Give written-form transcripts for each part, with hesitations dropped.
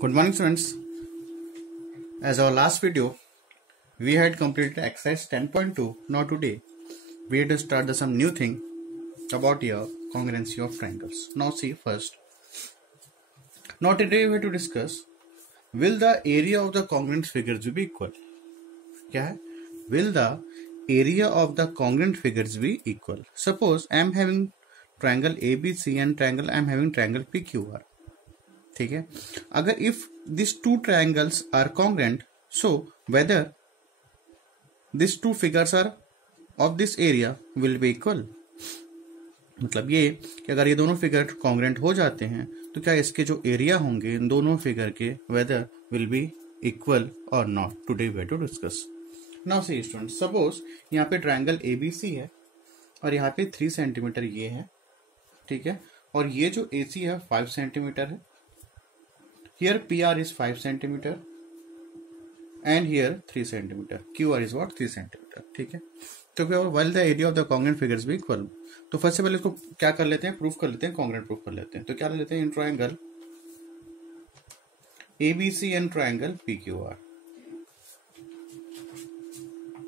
Good morning, students. As our last video, we had completed exercise 10.2. Now today, we had to start some new thing about your congruency of triangles. Now see first. Now today we have to discuss, will the area of the congruent figures be equal? क्या है? Will the area of the congruent figures be equal? Suppose I am having triangle ABC and triangle I am having triangle PQR. ठीक है, अगर if these two triangles are congruent, so whether these two figures are of this area will be equal. मतलब ये कि अगर ये दोनों figure congruent हो जाते हैं तो क्या इसके जो एरिया होंगे इन दोनों फिगर के वेदर विल बी इक्वल और not. Today we have to discuss. Now see student, suppose यहाँ पे ट्रायंगल एबीसी है और यहाँ पे 3 सेंटीमीटर ये है, ठीक है, और ये जो एसी है 5 सेंटीमीटर है. Here PR is 5 centimeter and here 3 centimeter. QR is what? 3 centimeter. ठीक है, तो क्या while the area of the congruent figures be equal, तो फर्स्ट से पहले इसको क्या कर लेते हैं, प्रूफ कर लेते हैं, कॉन्ग्रेंट प्रूफ कर लेते हैं. तो क्या लेते हैं, in triangle ABC and triangle PQR.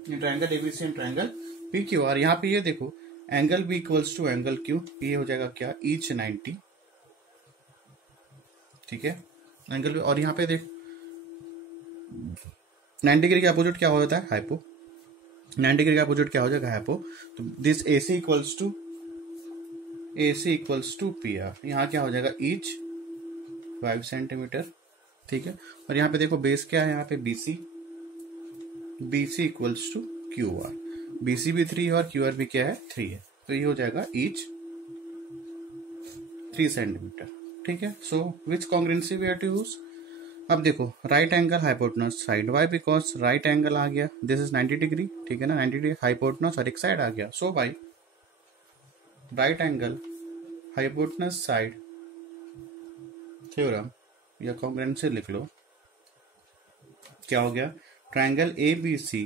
In triangle ABC and triangle PQR, यहाँ पे ये देखो angle B equals to angle Q, ये हो जाएगा क्या, ईच 90. ठीक है, एंगल भी. और यहाँ पे देख 90 डिग्री का अपोजिट क्या हो जाता है, हाइपो. 90 डिग्री का अपोजिट क्या हो जाएगा, हाइपो. तो this AC equals to PR. यहाँ क्या हो जाएगा, ईच 5 सेंटीमीटर. ठीक है, और यहाँ पे देखो बेस क्या है, यहाँ पे BC equals to QR. BC भी 3 और QR भी क्या है, 3 है. तो ये हो जाएगा ईच 3 सेंटीमीटर. ठीक है, so which congruency we have to use. अब देखो right angle hypotenuse side, why because right angle आ गया, दिस इज 90 डिग्री. ठीक है ना, 90 डिग्री हाइपोटेनस और एक साइड आ गया. So by right angle hypotenuse side theorem या कॉन्ग्रुएंसी लिख लो. क्या हो गया, triangle ABC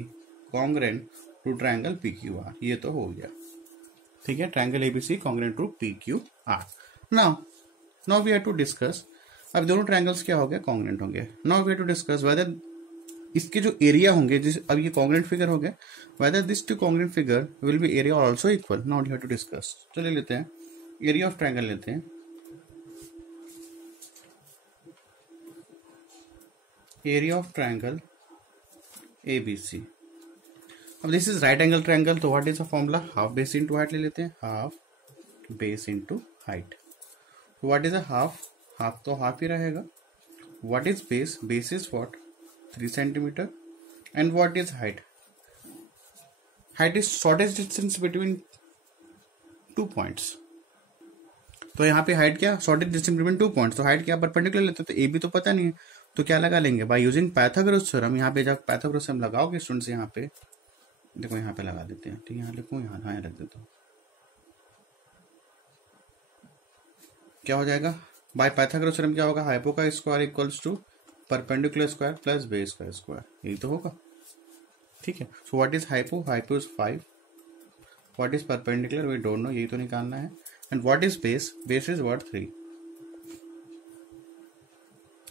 congruent to triangle PQR. ये तो हो गया. ठीक है, triangle ABC congruent to PQR. Now we have to discuss, अब दोनों ट्रायंगल्स क्या हो गए, कॉन्ग्रुएंट होंगे. Now we have to discuss whether इसके जो एरिया होंगे, जिस अब ये कॉन्ग्रुएंट फिगर हो गए, whether this two congruent figure will be area also equal. Now we have to discuss. चलिए लेते हैं एरिया ऑफ ट्रायंगल लेते हैं. Area of triangle ABC. अब this is right angle triangle, तो what is the formula, half base into height ले लेते हैं. Half base into height. What is a half, half तो हाफ ही रहेगा. What is base, base is what, 3 centimetre. And what is height, height is shortest distance between 2 points. तो यहाँ पे height क्या, शॉर्टेस्ट डिस्टेंस बिटवीन 2 पॉइंट्स. तो height क्या, perpendicular लेते तो AB तो पता नहीं है, तो क्या लगा लेंगे, बाय यूजिंग पाइथागोरस थ्योरम. यहाँ पे जब पाइथागोरस हम लगाओगे स्टूडेंट्स, यहाँ पे देखो यहाँ पे लगा देते हैं. ठीक है, यहाँ लिखूँ, यहाँ रख देता हूँ. क्या हो जाएगा, बाय पाइथागोरस थ्योरम क्या होगा, हाइपो का square equals to perpendicular square plus base का स्क्वायर. यही तो होगा. ठीक है, so what is hypo, hypo is 5. What is perpendicular we don't know, यही तो निकालना है. And what is base, base is what, 3.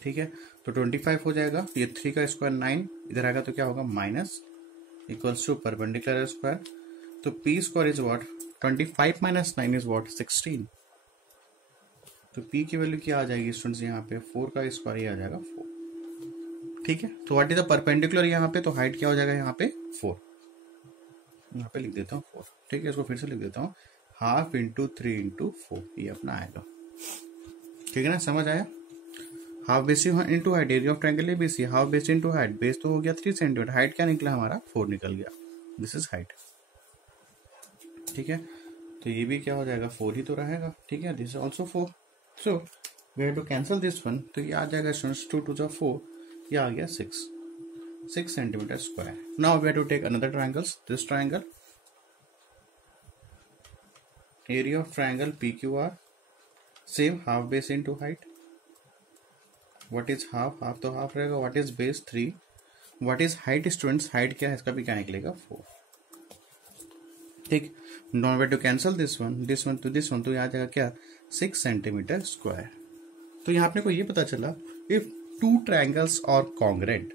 ठीक है, तो 25 हो जाएगा. ये 3 का स्क्वायर 9 इधर आएगा तो क्या होगा, minus equals to perpendicular square. तो P square is what, 25 minus 9 is what, 16. तो P की वैल्यू क्या आ जाएगी स्टूडेंट्स, यहाँ पे 4 का स्क्वायर ही आ जाएगा 4. ठीक है, तो व्हाट इज द परपेंडिकुलर यहाँ पे, तो हाइट क्या हो जाएगा यहाँ पे 4. यहाँ पे लिख देता हूँ 4. ठीक है, इसको फिर से लिख देता हूँ, हाफ इंटू 3 इंटू 4, ये अपना आएगा. ठीक है ना, समझ आया. Half base into height, area of triangle ABC, half base into height, base तो हो गया 3 सेंटीमीटर, हाइट क्या निकला हमारा, 4 निकल गया. This is height. ठीक है, तो ये भी क्या हो जाएगा, 4 ही तो रहेगा. ठीक है, this is also 4. So we have to cancel this one. तो ये आ जाएगा स्टूडेंट्स 2 टू 4, ये आ गया 6 centimetre square. Now we have to take another triangles. This triangle, area of triangle PQR, same half base into height. What is half, half तो half रहेगा. What is base, 3. What is height students, height क्या है, इसका भी क्या निकलेगा, 4. ठीक, now we have to cancel this one तो दिस वन, तो यहाँ आ जाएगा क्या, 6 सेंटीमीटर स्क्वायर. तो यहाँ अपने को ये पता चला, if two triangles are congruent,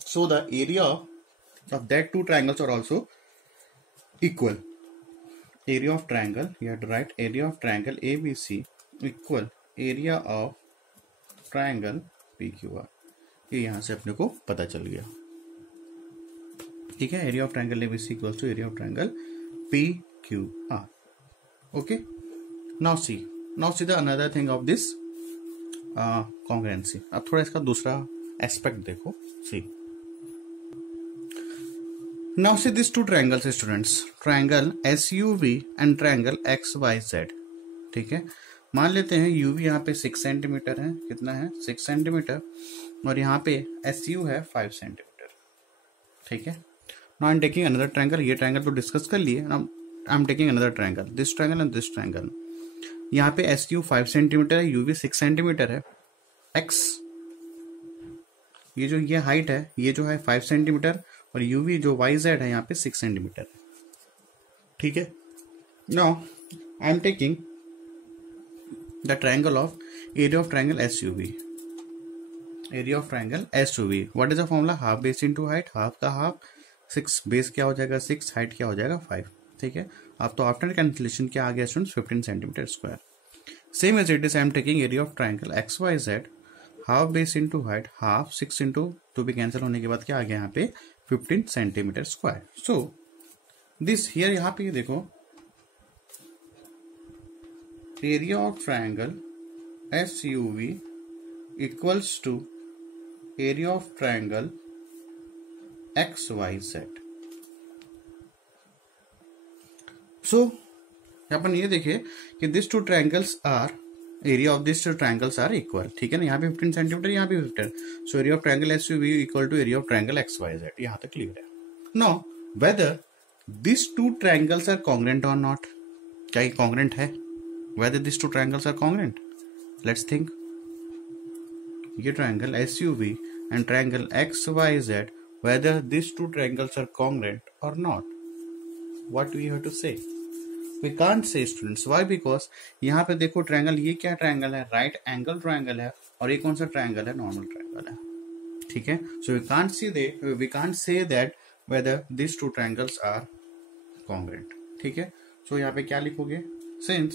so the area of that two triangles are also equal. Area of triangle, you have to write area of triangle ABC equal area of triangle PQR. ये यहां से अपने को पता चल गया, ठीक है. Area of triangle ABC equals to area of triangle PQR. Okay, now see the another thing of this congruency. अब थोड़ा इसका दूसरा एस्पेक्ट देखो. See now see this two triangles students, triangle SUV and triangle XYZ. ठीक है, मान लेते हैं UV यहाँ पे 6 सेंटीमीटर है. कितना है? 6 सेंटीमीटर. और यहाँ पे SU है 5 सेंटीमीटर. ठीक है. Now I am taking another triangle. ये ट्रायंगल तो डिस्कस कर लिए. Now I am taking another triangle, this triangle and this triangle. यहाँ पे SU 5 सेंटीमीटर है, UV 6 सेंटीमीटर है. X ये जो ये हाइट है, ये जो है 5 सेंटीमीटर, और UV जो YZ है यहाँ पे 6 सेंटीमीटर है. ठीक है. Now I am taking the triangle of area of triangle SUV. Area of triangle SUV, what is the formula? Half base into height. Half का हाफ 6, बेस क्या हो जाएगा 6, हाइट क्या हो जाएगा 5. ठीक है. अब तो आफ्टर कैंसिलेशन क्या आ गया students? 15 centimetre square. Same as it is I am taking area of triangle XYZ. Half base into height, half 6 into 2 भी कैंसिल होने के बाद क्या आ गया यहाँ पे 15 centimetre square. So this here, यहाँ पे देखो area of triangle SUV equals to area of triangle XYZ. So अपन ये देखिए कि this two triangles are, area of this two triangles are equal. ठीक है ना, यहाँ पे 15 सेंटीमीटर, यहाँ पे 15. So area of triangle SUV equal to area of triangle XYZ. यहाँ तक क्लियर है. Now whether this two triangles are congruent और नॉट. क्या ये कॉन्ग्रुएंट है? Whether this two triangles are congruent, let's think. ये triangle SUV and triangle XYZ, whether these two triangles are congruent or not. What we have to say? We can't say students. Why? Because यहाँ पे देखो triangle, ये क्या triangle है? Right angle triangle है. और ये कौन सा ट्रायंगल है? नॉर्मल ट्रायंगल है. ठीक है. So we can't say that whether these two triangles are congruent. ठीक है. So यहाँ पे क्या लिखोगे? Since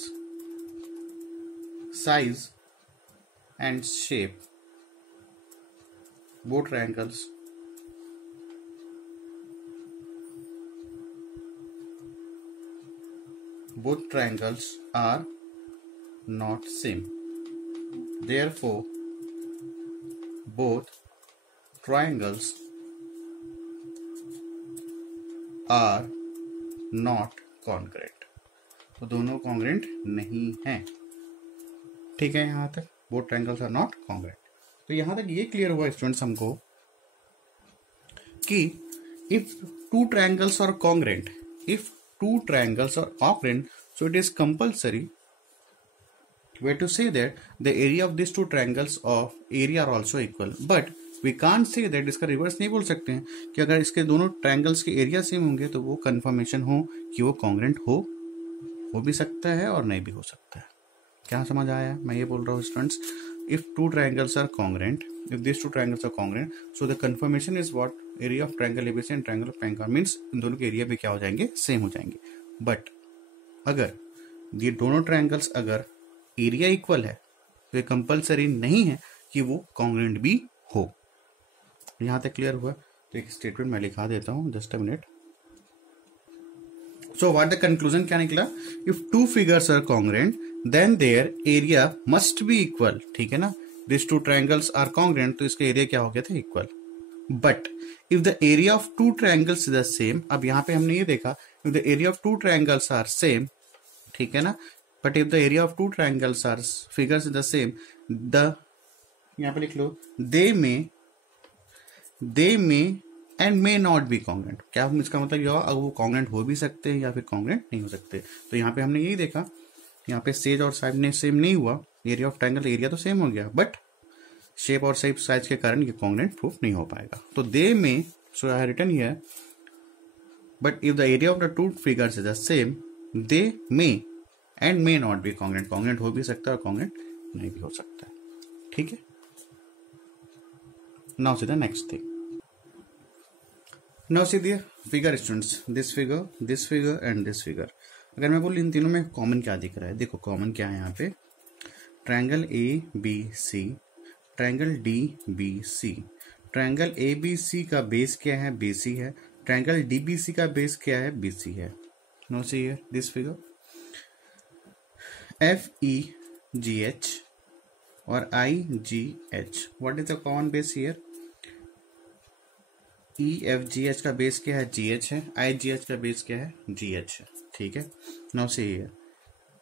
size and shape, both triangles are not same. Therefore, both triangles are not congruent. तो दोनों congruent नहीं हैं. ठीक है. यहां तक both triangles are not congruent. तो यहां तक ये क्लियर हुआ स्टूडेंट्स हमको कि if two triangles are congruent, so it is compulsory way to say that the area of these two triangles of area are also equal. But we can't say that, इसका reverse नहीं बोल सकते हैं कि अगर इसके दोनों ट्रायंगल्स के एरिया सेम होंगे तो वो कंफर्मेशन हो कि वो कॉन्ग्रुएंट हो भी सकता है और नहीं भी हो सकता है. क्या समझ आया? मैं ये बोल रहा हूँ students, if two triangles are congruent, if these two triangles are congruent, so the confirmation is what? Area of triangle ABC and triangle of triangle means इन दोनों के एरिया भी क्या हो जाएंगे? सेम हो जाएंगे. बट अगर ये दोनों ट्रायंगल्स अगर एरिया इक्वल है तो ये कंपल्सरी नहीं है कि वो कॉन्ग्रुएंट भी हो. यहां तक क्लियर हुआ? तो एक स्टेटमेंट मैं लिखा देता हूं, just a minute. So what the conclusion क्या निकला? If two figures are congruent then their area must be equal. ठीक है ना, this two triangles are congruent तो इसका एरिया क्या हो गया था? Equal. But if the area of two triangles is the same, अब यहां पे हमने ये देखा if the area of two triangles are same, ठीक है ना, but if the area of two triangles are figures is the same, the यहां पे लिख लो they may and may not be congruent. क्या इसका मतलब ये हुआ? अब वो कॉन्ग्रुएंट हो भी सकते हैं या फिर कॉन्ग्रुएंट नहीं हो सकते. तो यहाँ पे हमने यही देखा, यहाँ पे सेज और साइड ने सेम नहीं हुआ. एरिया ऑफ ट्रायंगल एरिया तो सेम हो गया, बट शेप और शेप साइज के कारण ये कॉन्ग्रुएंट प्रूफ नहीं हो पाएगा. तो they may, so I have written here, but if the area of the two figures is the same, they may and may not be congruent. Congruent हो भी सकता है और कॉन्ग्रुएंट नहीं भी हो सकता है. ठीक है. Now see the next thing. Now see the figure students, this figure and this figure. अगर मैं बोलूँ इन तीनों में कॉमन क्या दिख रहा है, देखो कॉमन क्या है यहाँ पे, triangle ABC, triangle DBC। Triangle ABC का बेस क्या है, BC है। ट्रायंगल DBC का बेस क्या है, BC है। Now see here this figure, FEGH और IGH, what is the common base here? EFGH का बेस क्या है, GH है। IGH का बेस क्या है, GH है। ठीक है। Now see here,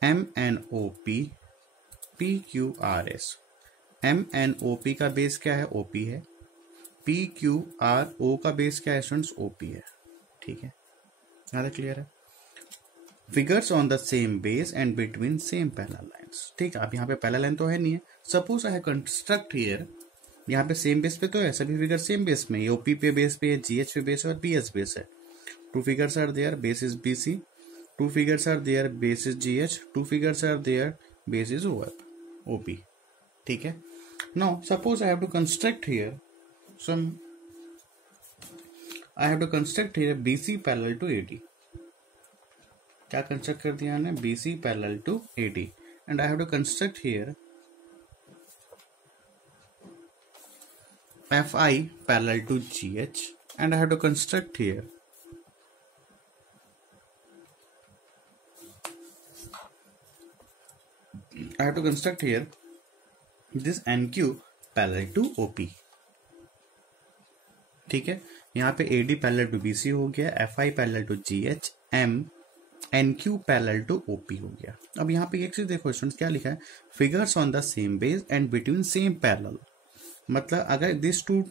MNOP PQRS, MNOP का बेस क्या है, OP है। PQRO का बेस क्या है स्टूडेंट्स, OP है। ठीक है, ज़्यादा क्लियर है। Figures on the same base and between same parallel lines. ठीक है, अब यहाँ पे पैरेलल लाइन तो है नहीं है। सपोज आई कंस्ट्रक्ट हियर, यहाँ पे सेम बेस पे तो है, सभी फिगर सेम बेस में, ओपी पे बेस पे है, जीएच पे बेस है और बीएच बेस है। Two figures are there, base is BC. Two figures are there, base is GH. Two figures are there, base is OP. ठीक है। Now suppose I have to construct here some, I have to construct here BC parallel to AD. क्या construct कर दिया हमने, BC parallel to AD, and I have to construct here FI parallel to GH, and I have to construct here this NQ parallel to OP। ठीक है, यहाँ पे AD parallel to BC हो गया, FI parallel to GH, NQ parallel to OP हो गया। अब यहाँ पे एक चीज देखो स्टूडेंट्स, क्या लिखा है, figures on the same base and between same parallel. मतलब अगर this two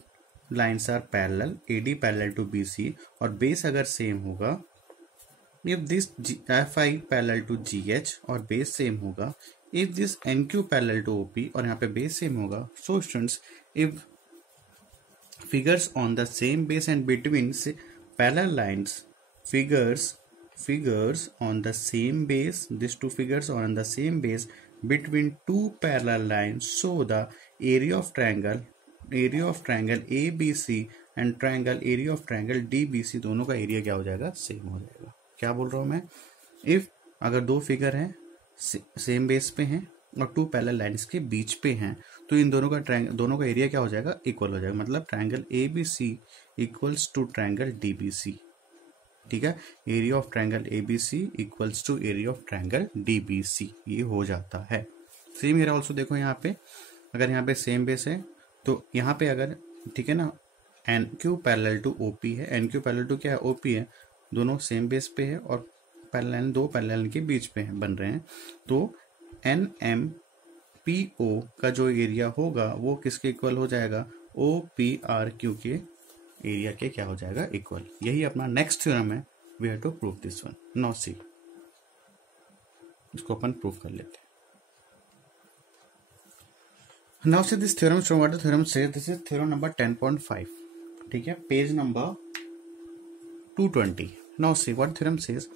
lines are parallel, AD parallel to BC और बेस अगर सेम होगा, if this FI parallel to GH और बेस सेम होगा, if this NQ parallel to OP और यहाँ पे बेस सेम होगा, so students if figures on the same base and between parallel lines, figures on the same base, these two figures are on the same base between two parallel lines, so the area of triangle ABC and area of triangle DBC दोनों का area क्या हो जाएगा, same हो जाएगा। क्या बोल रहा हूं मैं, इफ अगर दो फिगर हैं सेम बेस पे हैं और टू पैरेलल लाइंस के बीच पे हैं, तो इन दोनों का एरिया क्या हो जाएगा, इक्वल हो जाएगा। मतलब triangle ABC equals to triangle DBC। ठीक है, area of triangle ABC equals to area of triangle DBC, ये हो जाता है। सेम हेयर ऑल्सो देखो, यहाँ पे अगर यहाँ पे सेम बेस है तो यहाँ पे अगर, ठीक है ना, NQ पैरेलल टू OP है, NQ पैरेलल टू क्या है, OP है, दोनों सेम बेस पे है और पैरेलल दो पैरेलल के बीच पे है, बन रहे हैं, तो NMPO का जो एरिया होगा वो किसके इक्वल हो जाएगा, OPRQ के एरिया के क्या हो जाएगा, इक्वल। यही अपना नेक्स्ट थ्योरम है, we have to prove this one. Now see, इसको अपन प्रूव कर लेते हैं। Now see this theorem, show what the theorem says, this is theorem number 10.5। ठीक है, page number 220। Now see what theorem says,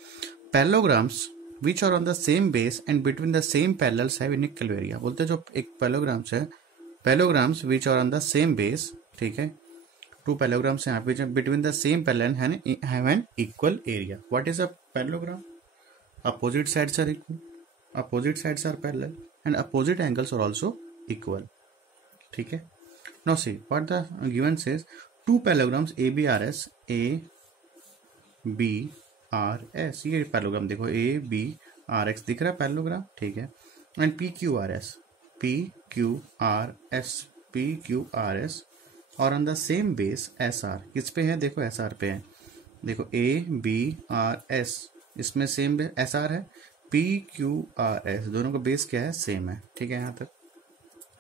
parallelograms which are on the same base and between the same parallels have unequal area। बोलते हैं जो एक parallelograms है, parallelograms which are on the same base, ठीक है, to parallelograms हैं which are between the same parallel have an equal area। what is a parallelogram? Opposite sides are equal, opposite sides are parallel and opposite angles are also equal। ठीक है, now see what the given says, two parallelograms ABRS, ABRS, ये parallelogram देखो, ABRX दिख रहा है parallelogram, ठीक है, and PQRS और on the same base SR, किस पे है, देखो SR पे है, देखो ABRS इसमें सेम SR है, PQRS दोनों का बेस क्या है, सेम है। ठीक है, यहाँ तक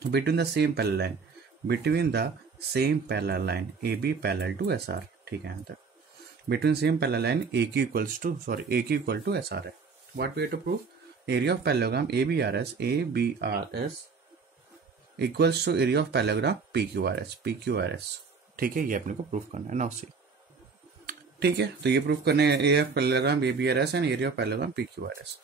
between the same parallel line, between the same parallel line AB parallel to SR। ठीक है, यहाँ तक between same parallel line AQ equal to SR है। What we have to prove, area of parallelogram ABRS equals to area of parallelogram PQRS। ठीक है, ये अपने को प्रूफ करना है। नाउ सी, ठीक है, तो ये प्रूफ करना है area of parallelogram ABRS and area of parallelogram PQRS।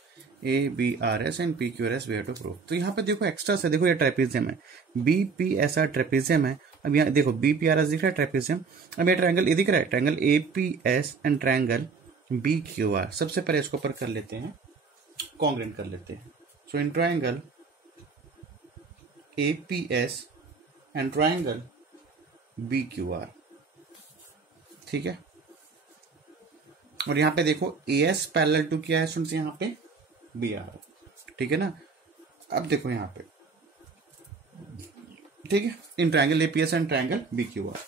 A B R S and P Q R S we have to prove. तो यहाँ पे देखो एक्स्ट्रा से देखो ये ट्रेपेजियम है, B P S R trapezium है। अब यहाँ देखो बी पी आर एस दिख रहा है ट्रेपेजियम। अब ये ट्रायंगल ये दिख रहा है triangle A P S and triangle B Q R. सबसे पहले इसको ऊपर कर लेते हैं, कॉन्ग्रेंट कर लेते हैं। So in triangle A P S and triangle B Q R, ठीक है। और यहाँ पे देखो ए एस पैरेलल टू क्या है स्टूडेंट्स, यहाँ पे बी आर, ठीक है ना। अब देखो यहाँ पे, ठीक है, in triangle A P S and triangle B Q R,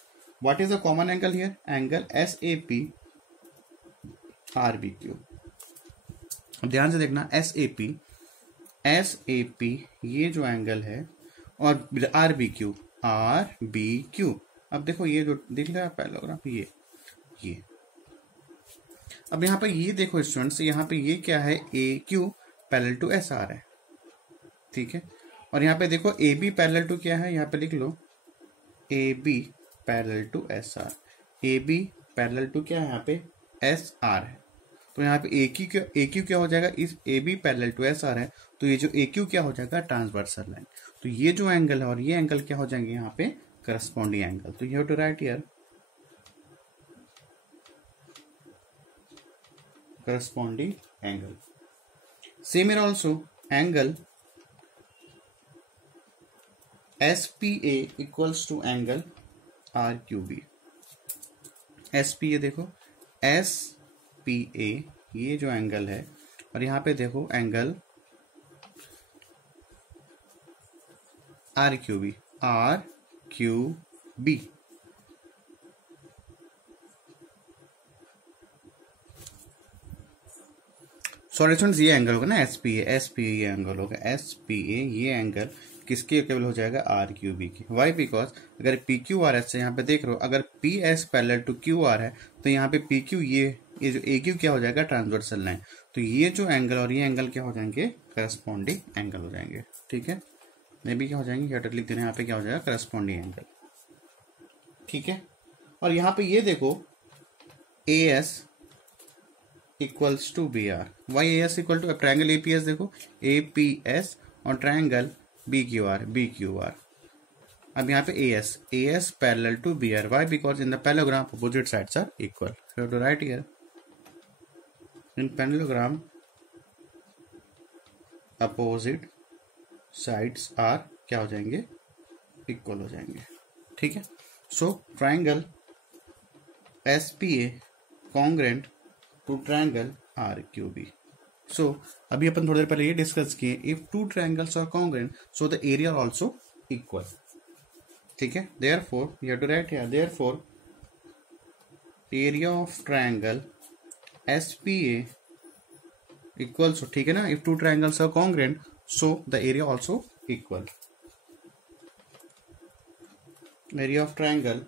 what is the common angle here, angle S A P R B Q. अब ध्यान से देखना, एस ए पी ये जो एंगल है और आर बी क्यू। अब देखो ये जो दिख रहा है पैरेललोग्राम, ये अब यहाँ पे ये देखो स्टूडेंट्स, यहाँ पे ये क्या है, A Q parallel to S R है, ठीक है। और यहाँ पे देखो ए बी पैरेलल टू क्या है, यहाँ पे लिख लो A B parallel to S R. A B parallel to क्या है, यहाँ पे एस आर है। तो यहाँ पे ए क्यू क्या हो जाएगा, इस A B parallel to S R है, तो ये जो ए क्यू क्या हो जाएगा, ट्रांसवर्सल लाइन। तो ये जो एंगल है और ये एंगल क्या हो जाएंगे यहाँ पे, करस्पॉन्डिंग एंगल। तो you have to write here corresponding angle. Same here also, angle SPA equals to angle RQB. SPA देखो, SPA ये जो एंगल है और यहाँ पे देखो angle RQB, RQB। Sorry students, ये एंगल होगा ना एसपीए ये एंगल होगा एसपीए, ये एंगल किसके इक्वल हो जाएगा, आर क्यू बी की। वाई, बिकॉज अगर पी क्यू आर एस से यहाँ पे देख रहे हो, अगर P S parallel to Q R है तो यहाँ पे पी क्यू ये जो ए क्यू क्या हो जाएगा, ट्रांसवर्सल लाइन। तो ये जो एंगल और ये एंगल क्या हो जाएंगे, करस्पॉन्डिंग एंगल हो जाएंगे, ठीक है। मे भी क्या हो जाएंगे, क्या लिख देना यहाँ पे क्या हो जाएगा, करस्पॉन्डिंग एंगल, ठीक है। और यहाँ पे ये देखो A S equals to B R, why A S equal to, triangle A P S देखो, ए पी एस और ट्रायंगल बी क्यू आर। अब यहाँ पे A S parallel to B R, why, because in the parallelogram opposite sides are equal. You have to write here in parallelogram opposite sides are क्या हो जाएंगे, equal हो जाएंगे, ठीक है। So triangle S P A congruent to triangle R Q B. So अभी अपन थोड़ी देर पहले ये डिस्कस किए, if two triangles are congruent so the area are also equal, ठीक है। Therefore you have to write here, therefore area of triangle S P A equals, ठीक है ना, if two triangles are congruent so the area also equal. Area of triangle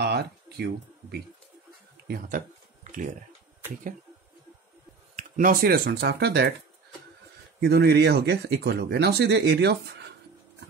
R Q B, यहां तक clear है, ठीक है। Now see students, after that ये दोनों एरिया हो गया, इक्वल हो गया। Now see the area of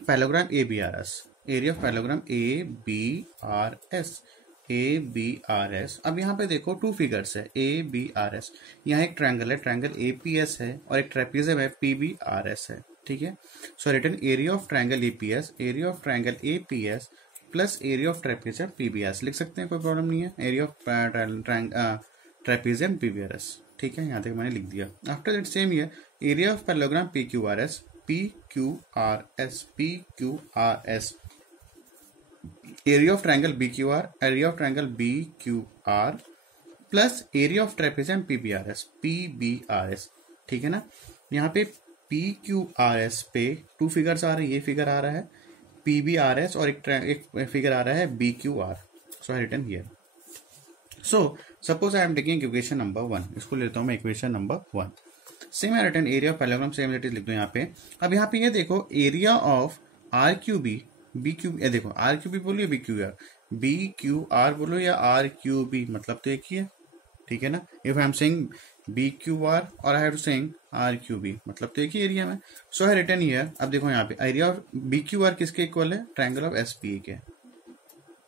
parallelogram A B R S, area of parallelogram A B R S, A B R S. अब यहाँ पे देखो टू फिगर्स है, ए बी आर एस। यहाँ एक ट्रायंगल है, ट्रायंगल ए पी एस है, और एक ट्रेपेजियम है, पी बी आर एस है, ठीक है। So written area of triangle A P S, area of triangle A P S plus area of trapezium P B R S, लिख सकते हैं, कोई प्रॉब्लम नहीं है। Area of trapezium P B R S, ठीक है, यहाँ तक मैंने लिख दिया। After that same year area of parallelogram P Q R S, P Q R S, P Q R S, area of triangle B Q R, area of triangle B Q R plus area of trapezium P B R S, P B R S, ठीक है ना। यहाँ पे P Q R S पे two figures आ रहे हैं, ये फिगर आ रहा है पी बी आर एस और एक फिगर आ रहा है B Q R. So I written here, so suppose I am taking equation number 1, इसको लेता हूं मैं equation number 1। Same I written area of parallelogram, same it is लिख दो यहाँ पे। अब यहाँ पे ये देखो area of R Q B, B Q, देखो आर क्यू बी बोलो या B Q R, B Q R बोलो या आर क्यू बी, मतलब तो एक ही है, ठीक है ना। If I am saying B Q R और I have to saying R Q B, मतलब तो एक ही एरिया में। सो आई रिटन हियर, अब देखो यहाँ पे area of B Q R किसके इक्वल है, triangle of S P A K.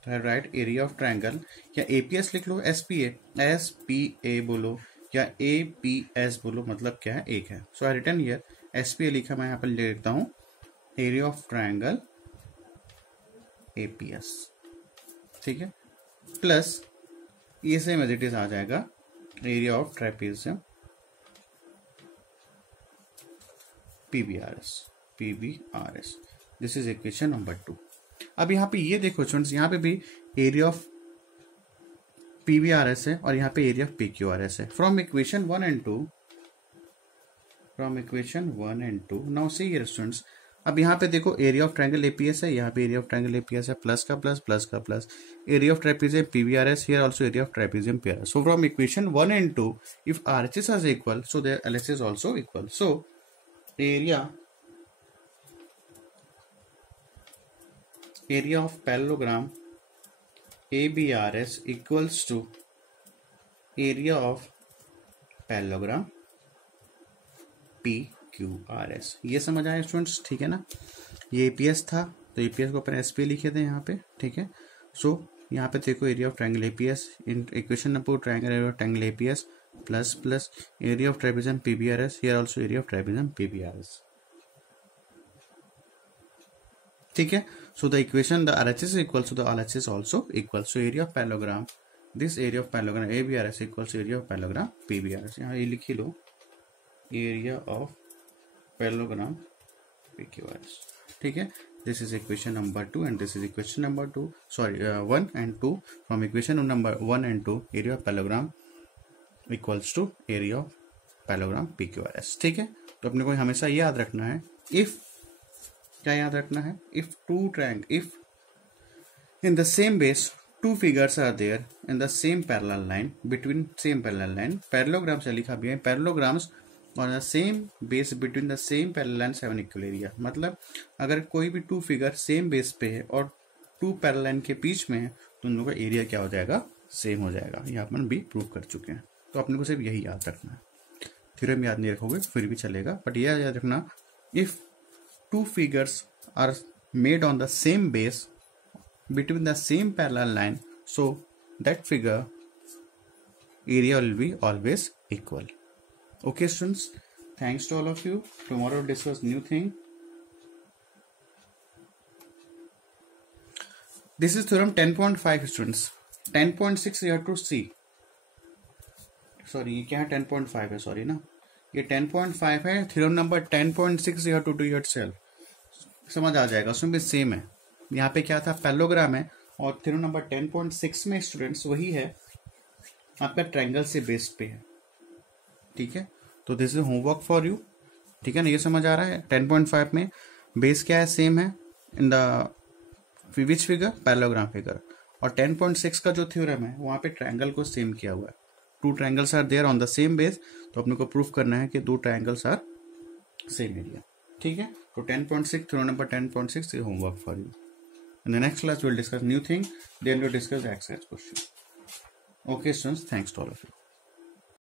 Right, area of triangle या एपीएस लिख लो, एस पी ए बोलो या APS बोलो, मतलब क्या है, एक है। सो आई रिटन हियर SPA लिखा, मैं यहाँ पर लिखता हूँ एरिया ऑफ ट्रायंगल APS, ठीक है, प्लस ये सेम एज इट इज आ जाएगा area of trapezium PBRS। This is equation number 2। अब यहाँ पे ये देखो स्टूडेंट्स, यहाँ पे भी एरिया ऑफ PBRS है और यहाँ पे एरिया ऑफ PQRS है। From equation 1 and 2 now see here students, अब यहाँ पे देखो एरिया ऑफ ट्रायंगल APS है, यहाँ पे एरिया ऑफ ट्रायंगल APS है, प्लस का प्लस प्लस का plus, area of trapezium PBRS, here also area of trapezium PRS। So from equation 1 and 2 if RHS are equal so there LHS is also equal. So area of parallelogram ABRS equals to area of parallelogram PQRS। ये समझ आया students, ठीक है ना। ये APS था तो APS को अपन SP लिखे थे यहाँ पे, ठीक है। सो यहाँ पे देखो area of triangle APS in equation number triangle area of triangle APS plus plus area of trapezium PBRS, here also area of trapezium PBRS, ठीक है। So the equation the RHS is equal, so the LHS is also equal. So area of parallelogram, this area of parallelogram ABRS equals area of parallelogram PBRS। यहाँ ये लिख ही लो area of parallelogram PQRS, ठीक है। This is equation number 2 and this is equation number 2, sorry 1 and 2। From equation number 1 and 2 area of parallelogram equals to area of parallelogram PQRS, ठीक है। तो अपने को हमेशा ये याद रखना है, if क्या याद रखना है, if in the same base two figures are there in the same parallel line between same parallel line, parallelogram से लिखा भी है, parallelograms on the same base between the same parallel line have an equal area. मतलब अगर कोई भी to figure same base पे है और टू पैरेलल लाइन के बीच में है तो उन लोगों का एरिया क्या हो जाएगा, सेम हो जाएगा। ये अपन भी प्रूव कर चुके हैं। तो अपने को सिर्फ यही याद रखना है, थ्योरम याद नहीं रखोगे फिर भी चलेगा, बट यह याद रखना if two figures are made on the same base between the same parallel line, so that figure area will be always equal. Okay students, thanks to all of you. Tomorrow we'll discuss new thing. This is theorem 10.5 students। 10.6 you have to see, sorry ये क्या है, 10.5 है, sorry ना, ये 10.5 है। Theorem number 10.6 you have to do yourself, समझ आ जाएगा, उसमें भी सेम है। यहाँ पे क्या था, पैरेललोग्राम है, और थ्योरम नंबर 10.6 में स्टूडेंट्स वही है, आपका ट्रायंगल से बेस्ड पे है, ठीक है। तो this is homework for you, ठीक है ना। ये समझ आ रहा है, 10.5 में बेस क्या है, सेम है in the which figure, parallelogram figure, और 10.6 का जो थ्योरम है वहाँ पे ट्रायंगल को सेम किया हुआ है, two triangles are there on the same base. तो अपने को प्रूफ करना है कि दो ट्रायंगल्स आर सेम एरिया, ठीक है। तो 10.6 theorem number 10.6 is homework for you. In the next class we'll discuss new thing, then we'll discuss the exercise question. Okay students, thanks to all of you.